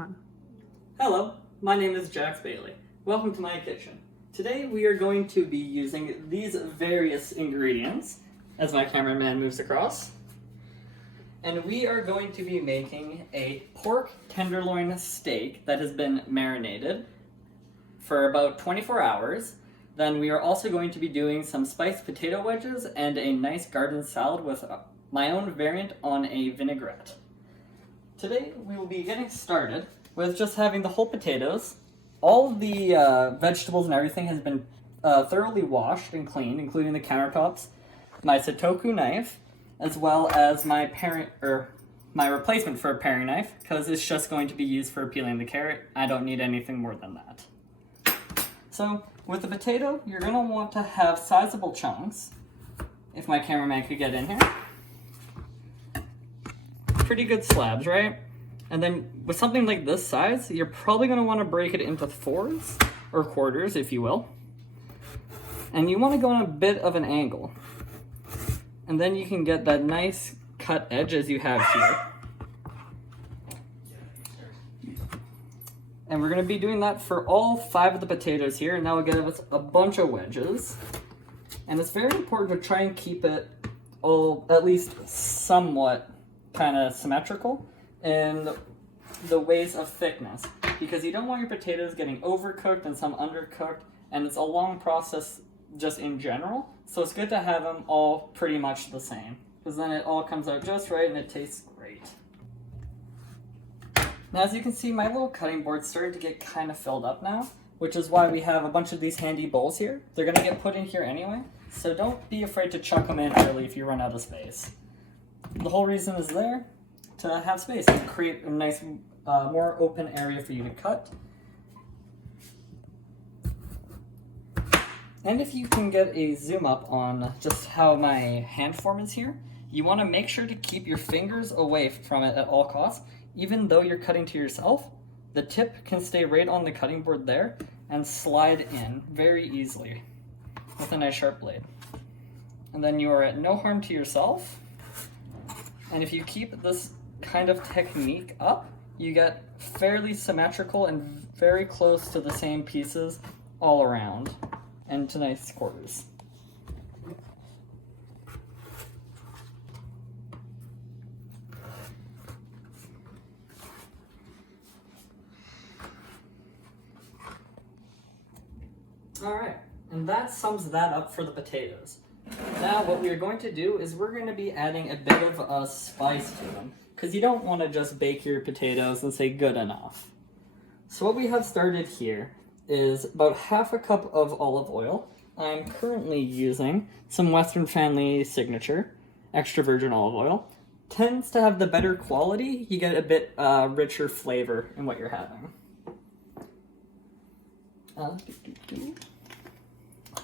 One. Hello, my name is Jax Bailey. Welcome to my kitchen. Today we are going to be using these various ingredients as my cameraman moves across. And we are going to be making a pork tenderloin steak that has been marinated for about 24 hours. Then we are also going to be doing some spiced potato wedges and a nice garden salad with my own variant on a vinaigrette. Today we will be getting started with just having the whole potatoes. All the vegetables and everything has been thoroughly washed and cleaned, including the countertops, my Satoku knife, as well as my replacement for a paring knife, because it's just going to be used for peeling the carrot. I don't need anything more than that. So with the potato, you're going to want to have sizable chunks. If my cameraman could get in here. Pretty good slabs, right? And then with something like this size, you're probably going to want to break it into fours or quarters, if you will. And you want to go on a bit of an angle. And then you can get that nice cut edge as you have here. And we're going to be doing that for all 5 of the potatoes here, and that will give us a bunch of wedges. And it's very important to try and keep it all at least somewhat kind of symmetrical in the ways of thickness, because you don't want your potatoes getting overcooked and some undercooked, and it's a long process just in general, so it's good to have them all pretty much the same, because then it all comes out just right and it tastes great. Now as you can see, my little cutting board's starting to get kind of filled up now, which is why we have a bunch of these handy bowls here. They're going to get put in here anyway, so don't be afraid to chuck them in early if you run out of space. The whole reason is there to have space and create a nice, more open area for you to cut. And if you can get a zoom up on just how my hand form is here, you want to make sure to keep your fingers away from it at all costs. Even though you're cutting to yourself, the tip can stay right on the cutting board there and slide in very easily with a nice sharp blade. And then you are at no harm to yourself. And if you keep this kind of technique up, you get fairly symmetrical and very close to the same pieces all around, and to nice quarters. Alright, and that sums that up for the potatoes. Now what we are going to do is we're going to be adding a bit of a spice to them, because you don't want to just bake your potatoes and say good enough. So what we have started here is about half a cup of olive oil. I'm currently using some Western Family Signature extra virgin olive oil. Tends to have the better quality. You get a bit richer flavor in what you're having.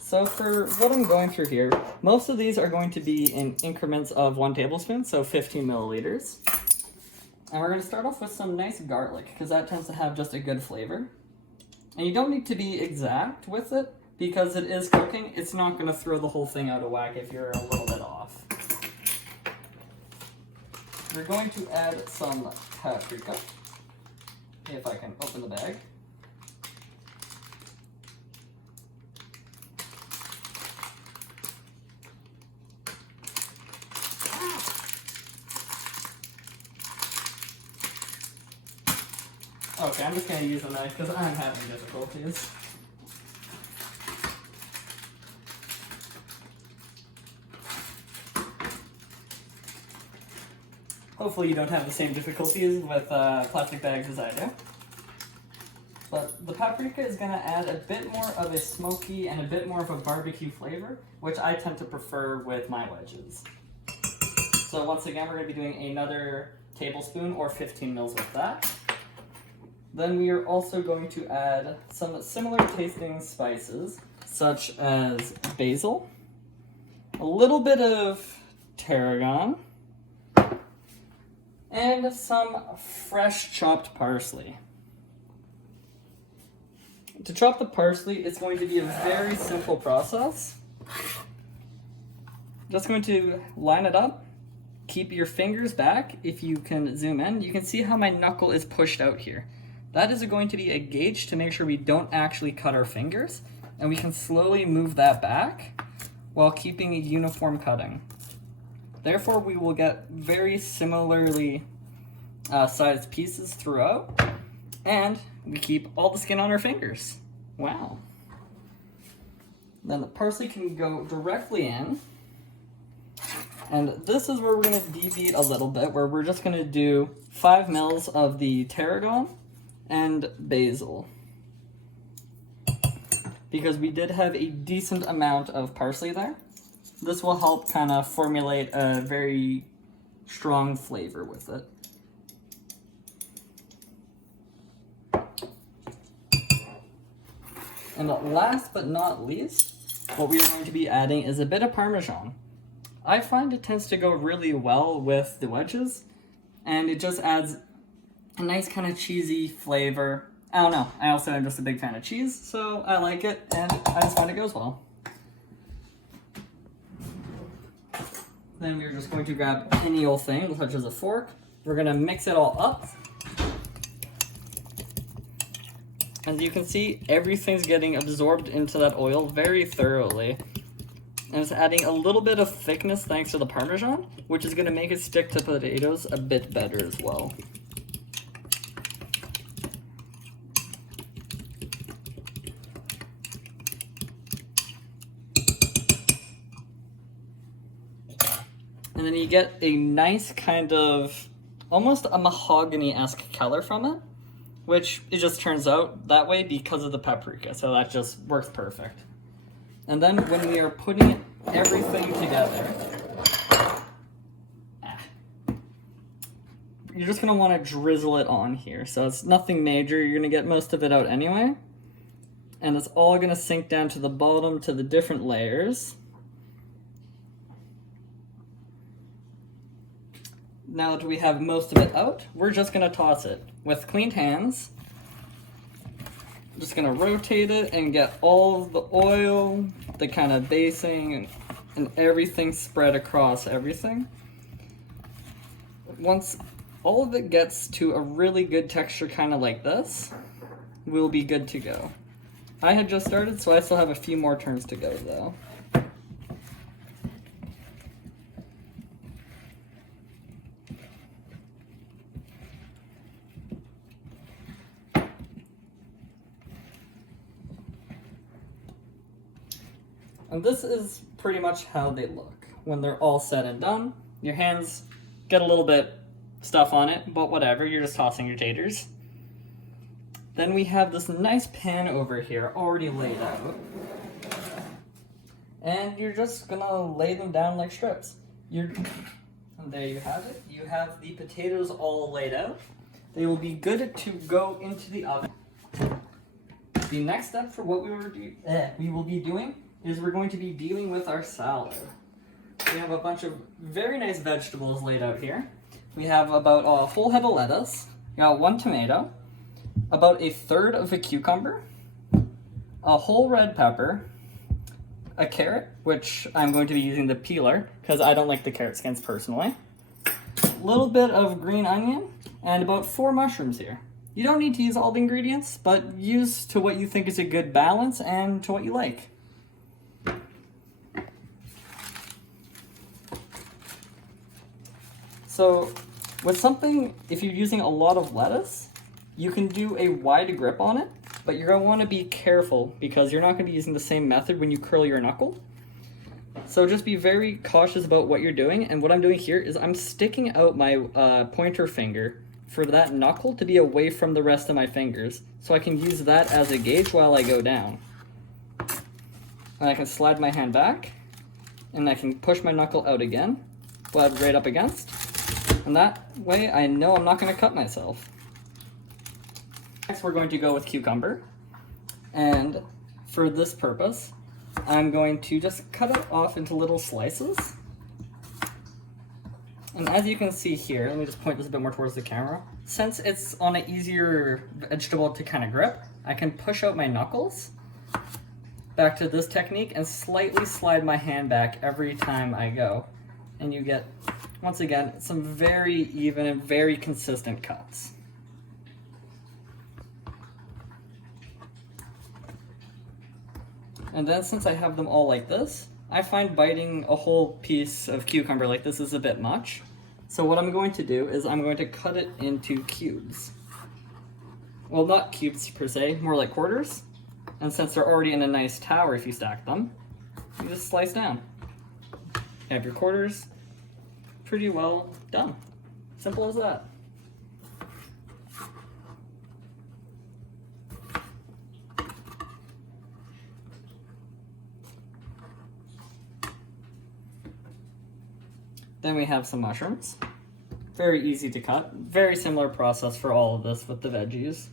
So for what I'm going through here, most of these are going to be in increments of 1 tablespoon, so 15 milliliters. And we're going to start off with some nice garlic, because that tends to have just a good flavor. And you don't need to be exact with it, because it is cooking. It's not going to throw the whole thing out of whack if you're a little bit off. We're going to add some paprika, if I can open the bag. Okay, I'm just going to use a knife because I'm having difficulties. Hopefully you don't have the same difficulties with plastic bags as I do. But the paprika is going to add a bit more of a smoky and a bit more of a barbecue flavor, which I tend to prefer with my wedges. So once again, we're going to be doing another tablespoon or 15 mils with that. Then we are also going to add some similar tasting spices, such as basil, a little bit of tarragon, and some fresh chopped parsley. To chop the parsley, it's going to be a very simple process. Just going to line it up, keep your fingers back. If you can zoom in, you can see how my knuckle is pushed out here. that is going to be a gauge to make sure we don't actually cut our fingers, and we can slowly move that back while keeping a uniform cutting. Therefore, we will get very similarly sized pieces throughout, and we keep all the skin on our fingers. Wow. Then the parsley can go directly in. And this is where we're going to deviate a little bit, where we're just going to do 5 mils of the tarragon and basil. Because we did have a decent amount of parsley there. This will help kind of formulate a very strong flavor with it. And last but not least, what we are going to be adding is a bit of Parmesan. I find it tends to go really well with the wedges, and it just adds a nice kind of cheesy flavor. I don't know, I also am just a big fan of cheese, so I like it, and I just find it goes well. Then we're just going to grab any old thing, such as a fork. We're going to mix it all up. As you can see, everything's getting absorbed into that oil very thoroughly. And it's adding a little bit of thickness thanks to the Parmesan, which is going to make it stick to potatoes a bit better as well. And then you get a nice kind of, almost a mahogany-esque color from it, which it just turns out that way because of the paprika, so that just works perfect. And then when we are putting everything together, you're just gonna wanna drizzle it on here. So it's nothing major, you're gonna get most of it out anyway. And it's all gonna sink down to the bottom to the different layers. Now that we have most of it out, we're just gonna toss it with cleaned hands. I'm just gonna rotate it and get all of the oil, the kind of basing, and everything spread across everything. Once all of it gets to a really good texture kind of like this, we'll be good to go. I had just started, so I still have a few more turns to go though. And this is pretty much how they look when they're all said and done. Your hands get a little bit stuff on it, but whatever, you're just tossing your taters. Then we have this nice pan over here already laid out. And you're just gonna lay them down like strips. And there you have it. You have the potatoes all laid out. They will be good to go into the oven. The next step for what we will be doing is we're going to be dealing with our salad. We have a bunch of very nice vegetables laid out here. We have about a whole head of lettuce, we got 1 tomato, about 1/3 of a cucumber, a whole red pepper, a carrot, which I'm going to be using the peeler because I don't like the carrot skins personally, a little bit of green onion, and about 4 mushrooms here. You don't need to use all the ingredients, but use to what you think is a good balance and to what you like. So with something, if you're using a lot of lettuce, you can do a wide grip on it, but you're going to want to be careful because you're not going to be using the same method when you curl your knuckle. So just be very cautious about what you're doing. And what I'm doing here is I'm sticking out my pointer finger for that knuckle to be away from the rest of my fingers, so I can use that as a gauge while I go down. And I can slide my hand back, and I can push my knuckle out again, slide right up against. And that way I know I'm not going to cut myself. Next we're going to go with cucumber. And for this purpose, I'm going to just cut it off into little slices. And as you can see here, let me just point this a bit more towards the camera. Since it's on an easier vegetable to kind of grip, I can push out my knuckles back to this technique and slightly slide my hand back every time I go. And you get, once again, some very even and very consistent cuts. And then since I have them all like this, I find biting a whole piece of cucumber like this is a bit much. So what I'm going to do is I'm going to cut it into cubes. Well, not cubes per se, more like quarters. And since they're already in a nice tower if you stack them, you just slice down. You have your quarters pretty well done. Simple as that. Then we have some mushrooms. Very easy to cut. Very similar process for all of this with the veggies.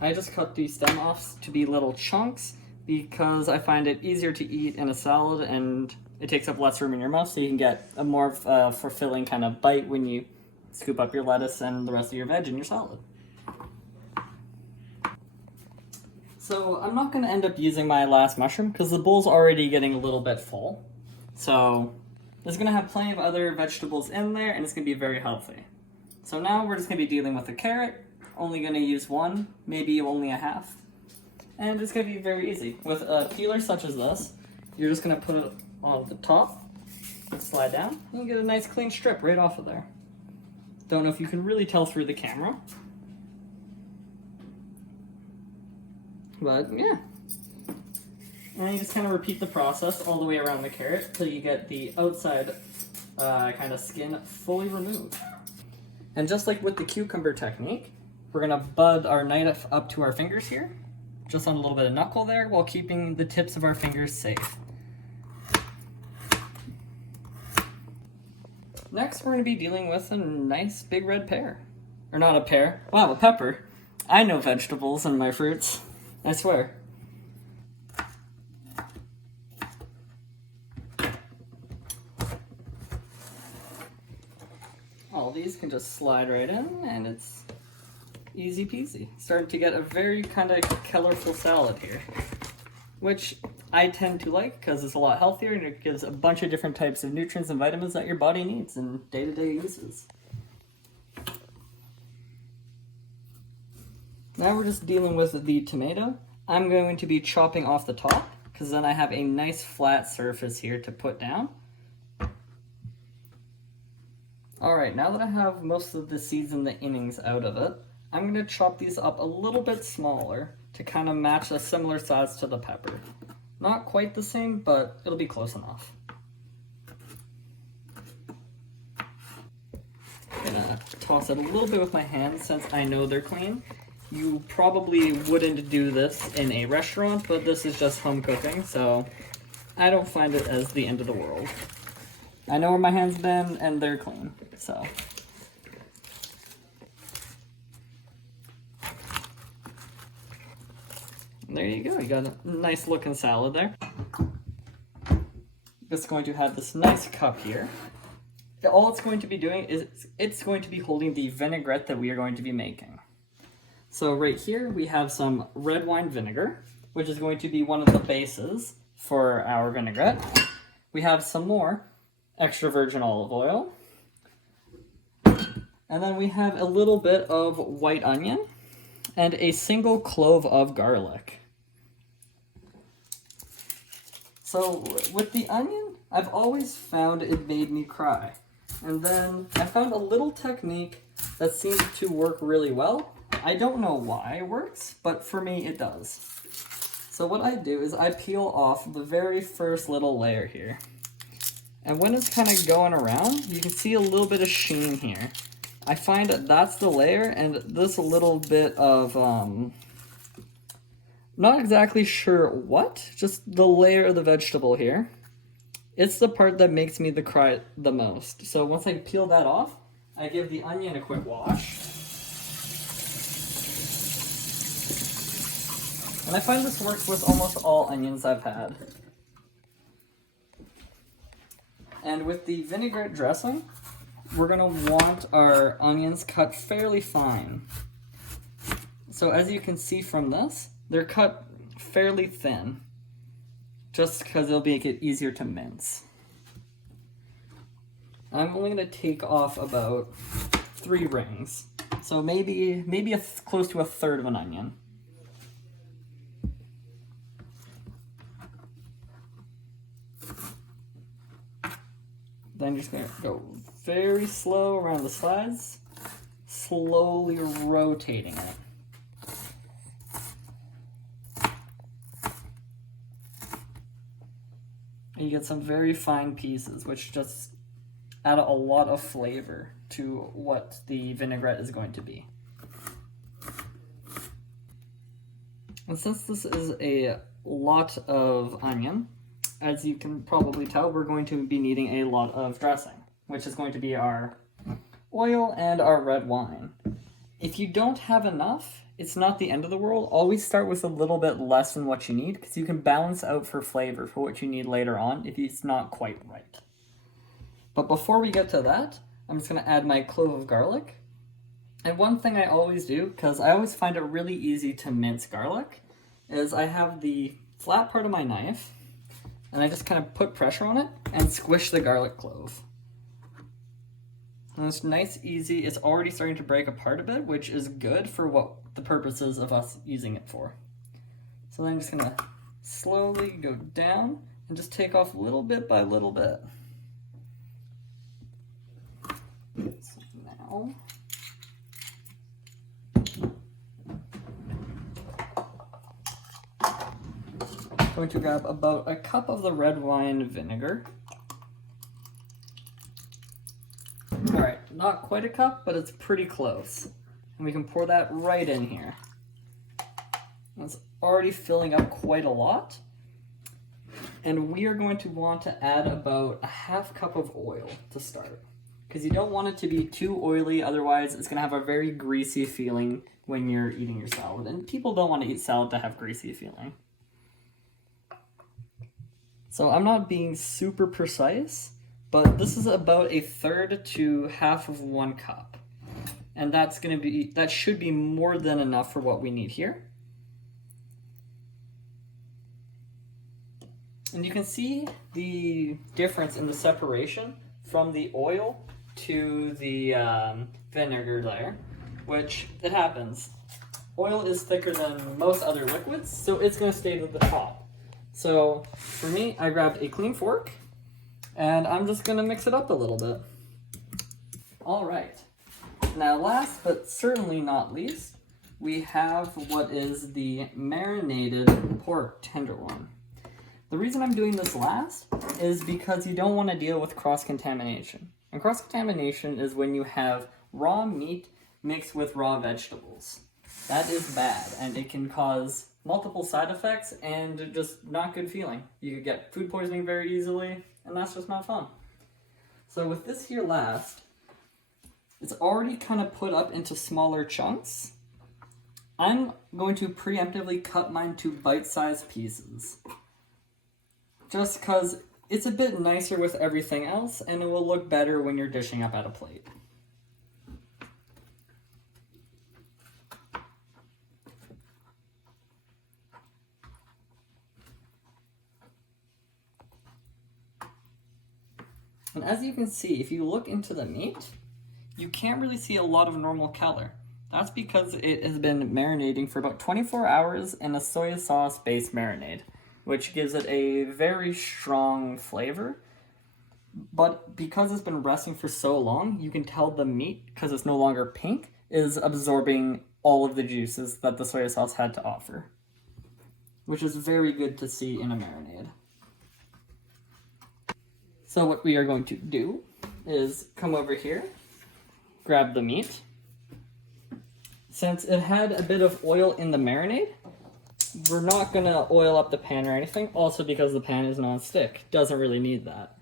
I just cut the stem offs to be little chunks because I find it easier to eat in a salad and it takes up less room in your mouth, so you can get a more fulfilling kind of bite when you scoop up your lettuce and the rest of your veg in your salad. So I'm not going to end up using my last mushroom because the bowl's already getting a little bit full. So there's going to have plenty of other vegetables in there and it's going to be very healthy. So now we're just going to be dealing with the carrot. Only going to use one, maybe only a half. And it's going to be very easy. With a peeler such as this, you're just going to put it on the top and slide down, and you get a nice clean strip right off of there. Don't know if you can really tell through the camera, but yeah. And you just kind of repeat the process all the way around the carrot until you get the outside kind of skin fully removed. And just like with the cucumber technique, we're gonna bud our knife up to our fingers here, just on a little bit of knuckle there, while keeping the tips of our fingers safe. Next, we're going to be dealing with a nice big red pear. Or not a pear. Wow, a pepper. I know vegetables and my fruits. I swear. All these can just slide right in, and it's easy peasy. Starting to get a very kind of colorful salad here, which I tend to like because it's a lot healthier and it gives a bunch of different types of nutrients and vitamins that your body needs in day-to-day uses. Now we're just dealing with the tomato. I'm going to be chopping off the top because then I have a nice flat surface here to put down. Alright, now that I have most of the seeds and the innings out of it, I'm going to chop these up a little bit smaller to kind of match a similar size to the pepper. Not quite the same, but it'll be close enough. I'm gonna toss it a little bit with my hands since I know they're clean. You probably wouldn't do this in a restaurant, but this is just home cooking, so I don't find it as the end of the world. I know where my hands been, and they're clean, so. There you go, you got a nice looking salad there. It's going to have this nice cup here. All it's going to be doing is it's going to be holding the vinaigrette that we are going to be making. So right here we have some red wine vinegar, which is going to be one of the bases for our vinaigrette. We have some more extra virgin olive oil. And then we have a little bit of white onion and a single clove of garlic. So with the onion, I've always found it made me cry. And then I found a little technique that seems to work really well. I don't know why it works, but for me it does. So what I do is I peel off the very first little layer here. And when it's kind of going around, you can see a little bit of sheen here. I find that that's the layer, and this a little bit of, not exactly sure what, just the layer of the vegetable here. It's the part that makes me cry the most. So once I peel that off, I give the onion a quick wash. And I find this works with almost all onions I've had. And with the vinaigrette dressing, we're going to want our onions cut fairly fine. So as you can see from this, they're cut fairly thin, just because it'll make it easier to mince. I'm only going to take off about 3 rings, so maybe close to 1/3 of an onion. Then just going to go very slow around the sides, slowly rotating it. And you get some very fine pieces, which just add a lot of flavor to what the vinaigrette is going to be. And since this is a lot of onion, as you can probably tell, we're going to be needing a lot of dressing, which is going to be our oil and our red wine. If you don't have enough, it's not the end of the world. Always start with a little bit less than what you need, because you can balance out for flavor for what you need later on if it's not quite right. But before we get to that, I'm just going to add my clove of garlic. And one thing I always do, because I always find it really easy to mince garlic, is I have the flat part of my knife, and I just kind of put pressure on it and squish the garlic clove. And it's nice, easy. It's already starting to break apart a bit, which is good for what the purposes of us using it for. So then I'm just going to slowly go down and just take off little bit by little bit. So now, I'm going to grab about 1 cup of the red wine vinegar. Alright, not quite 1 cup, but it's pretty close. And we can pour that right in here. It's already filling up quite a lot. And we are going to want to add about 1/2 cup of oil to start. Because you don't want it to be too oily, otherwise it's going to have a very greasy feeling when you're eating your salad. And people don't want to eat salad to have greasy feeling. So I'm not being super precise, but this is about 1/3 to 1/2 of 1 cup. And that should be more than enough for what we need here. And you can see the difference in the separation from the oil to the vinegar there, which it happens. Oil is thicker than most other liquids, so it's going to stay to the top. So for me, I grabbed a clean fork, and I'm just going to mix it up a little bit. All right. Now last but certainly not least, we have what is the marinated pork tenderloin. The reason I'm doing this last is because you don't want to deal with cross-contamination. And cross-contamination is when you have raw meat mixed with raw vegetables. That is bad, and it can cause multiple side effects and just not good feeling. You could get food poisoning very easily, and that's just not fun. So with this here last, it's already kind of put up into smaller chunks. I'm going to preemptively cut mine to bite-sized pieces. Just because it's a bit nicer with everything else, and it will look better when you're dishing up at a plate. And as you can see, if you look into the meat, you can't really see a lot of normal color. That's because it has been marinating for about 24 hours in a soy sauce-based marinade, which gives it a very strong flavor. But because it's been resting for so long, you can tell the meat, because it's no longer pink, is absorbing all of the juices that the soy sauce had to offer, which is very good to see in a marinade. So what we are going to do is come over here, grab the meat. Since it had a bit of oil in the marinade, we're not going to oil up the pan or anything, also because the pan is non-stick. Doesn't really need that.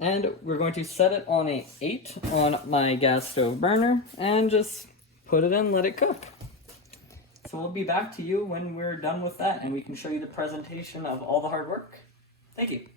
And we're going to set it on a 8 on my gas stove burner and just put it in, let it cook. So we'll be back to you when we're done with that and we can show you the presentation of all the hard work. Thank you.